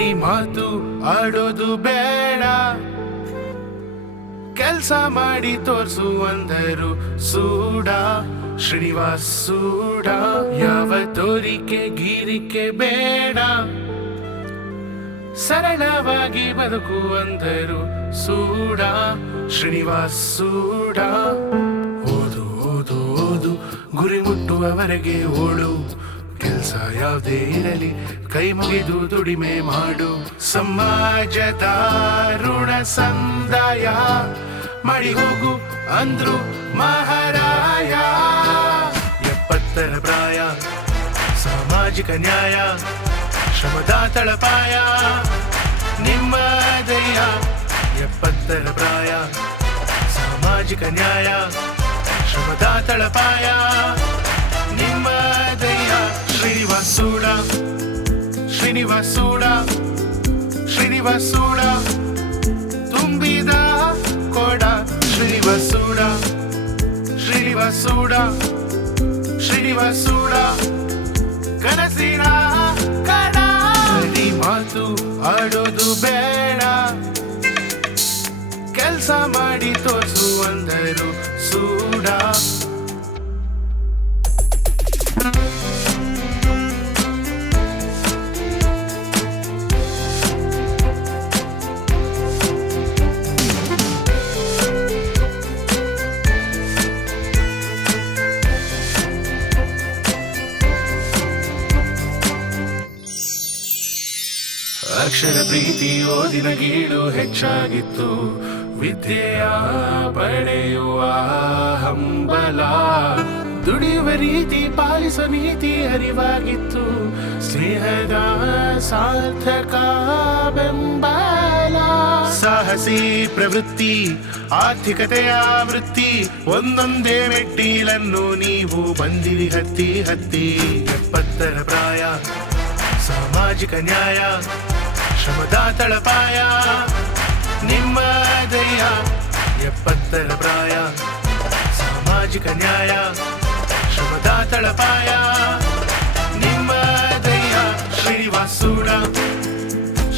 ಬರೀ ಮಾತು ಆಡೋದು ಬೇಡ, ಕೆಲ್ಸ ಮಾಡಿ ತೋರ್ಸು ಅಂದರು ಸೂಡ ಶ್ರೀನಿವಾಸ್ ಸೂಡ. ಯಾವ ತೋರಿಕೆ ಗೀರಿಕೆ ಬೇಡ, ಸರಳವಾಗಿ ಬದುಕು ಅಂದರು ಸೂಡ ಶ್ರೀನಿವಾಸ್ ಸೂಡ. ಓದು ಓದು ಓದು ಗುರಿ ಮುಟ್ಟುವವರೆಗೆ ಓಡು, ಕೆಲ್ಸ ಯಾವುದೇ ಇರಲಿ ಕೈ ಮುಗಿದು ದುಡಿಮೆ ಮಾಡು. ಸಮಾಜದ ಋಣ ಸಂದಾಯ ಮಾಡಿ ಹೋಗು ಅಂದ್ರು ಮಹಾರಾಯ. 70ರ ಪ್ರಾಯ ಸಾಮಾಜಿಕ ನ್ಯಾಯ, ಶ್ರಮದ ತಳಪಾಯ ನಿಮ್ಮ ದಯ. 70ರ ಪ್ರಾಯ ಸಾಮಾಜಿಕ ನ್ಯಾಯ, ಶ್ರಮದ ತಳಪಾಯ ನಿಮ್ಮ ದಯ. ಶ್ರೀನಿವಾಸ್ ಸೂಡ ಶ್ರೀನಿವಾಸ್ ಸೂಡ ಶ್ರೀನಿವಾಸ್ ಸೂಡ ತುಂಬಿದ ಕೊಡ. ಶ್ರೀನಿವಾಸ್ ಸೂಡ ಶ್ರೀನಿವಾಸ್ ಸೂಡ ಶ್ರೀನಿವಾಸ್ ಸೂಡ ಕನಸಿನ ಕಡ. ಬರೀ ಮಾತು ಆಡೋದು ಬೇಡ, ಕೆಲ್ಸ ಮಾಡಿ ತೋರ್ಸು ಅಂದರು ಸೂಡ. ಅಕ್ಷರ ಪ್ರೀತಿ ಓದಿನ ಗೀಳು ಹೆಚ್ಚಾಗಿತ್ತು, ವಿದ್ಯೆಯ ಪಡೆಯುವ ಹಂಬಲ. ದುಡಿಯುವ ರೀತಿ ಪಾಲಿಸುವ ನೀತಿ ಅರಿವಾಗಿತ್ತು, ಸ್ನೇಹದ ಸಾರ್ಥಕ ಬೆಂಬಲ. ಸಾಹಸಿ ಪ್ರವೃತ್ತಿ ಆರ್ಥಿಕತೆಯ ವೃತ್ತಿ, ಒಂದೊಂದೇ ಮೆಟ್ಟಿಲನ್ನು ನೀವು ಬಂದಿರಿ ಹತ್ತಿ ಹತ್ತಿ. 70ರ ಪ್ರಾಯ ಸಾಮಾಜಿಕ ನ್ಯಾಯ, ಶ್ರಮದ ತಳಪಾಯ ನಿಮ್ಮ ದಯ. 70ರ ಪ್ರಾಯ ಸಾಮಾಜಿಕ ನ್ಯಾಯ, ಶ್ರಮದ ತಳಪಾಯ ನಿಮ್ಮ ದಯ. ಶ್ರೀನಿವಾಸ್ ಸೂಡ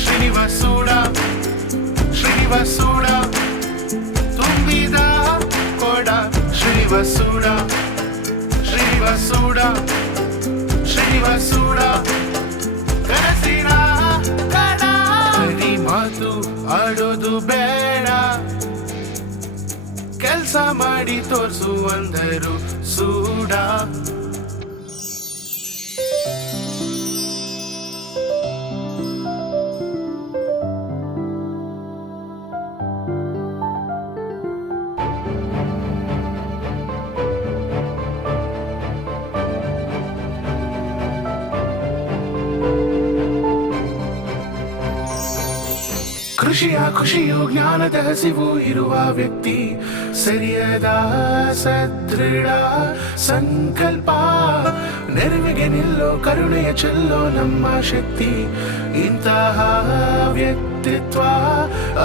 ಶ್ರೀನಿವಾಸ್ ಸೂಡ ಶ್ರೀನಿವಾಸ್ ಸೂಡ ತುಂಬಿದ ಕೊಡ. ಶ್ರೀನಿವಾಸ್ ಸೂಡ ಶ್ರೀನಿವಾಸ್ ಸೂಡ ಶ್ರೀನಿವಾಸ್ ಸೂಡ ಕನಸಿನ ಕಡ. ಬರೀ ಮಾತು ಆಡೋದು ಬೇಡ, ಕೆಲ್ಸ ಮಾಡಿ ತೋರ್ಸು ಅಂದರು ಸೂಡ. ಕೃಷಿಯ ಖುಷಿಯು ಜ್ಞಾನದ ಹಸಿವು ಇರುವ ವ್ಯಕ್ತಿ, ಸರಿಯಾದ ಸದೃಢ ಸಂಕಲ್ಪ. ನೆರವಿಗೆ ನಿಲ್ಲೋ ಕರುಣೆಯ ಚೆಲ್ಲೋ ನಮ್ಮ ಶಕ್ತಿ, ಇಂತಹ ವ್ಯಕ್ತಿತ್ವ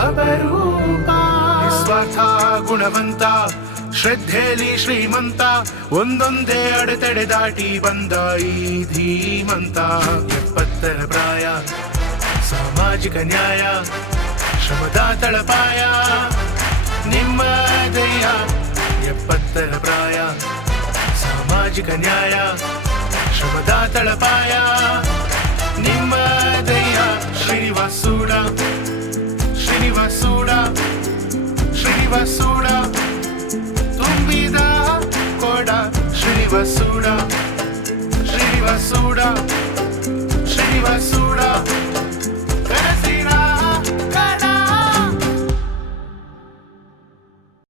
ಅಪರೂಪ. ನಿಸ್ವಾರ್ಥ ಗುಣವಂತ, ಶ್ರದ್ಧೆಯಲ್ಲಿ ಶ್ರೀಮಂತ, ಒಂದೊಂದೇ ಅಡೆತಡೆ ದಾಟಿ ಬಂದ ಈ ಧೀಮಂತ. 70ರ ಪ್ರಾಯ ಸಾಮಾಜಿಕ ನ್ಯಾಯ, ಶ್ರಮದ ತಳಪಾಯ ನಿಮ್ಮ ದಯ. 70ರ ಪ್ರಾಯ ಸಾಮಾಜಿಕ ನ್ಯಾಯ, ಶ್ರಮದ ತಳಪಾಯ ನಿಮ್ಮ ದಯ. ಶ್ರೀನಿವಾಸ್ ಸೂಡ ಶ್ರೀನಿವಾಸ್ ಸೂಡ ಶ್ರೀನಿವಾಸ್ ಸೂಡ ತುಂಬಿದ ಕೊಡ. ಶ್ರೀನಿವಾಸ್ ಸೂಡ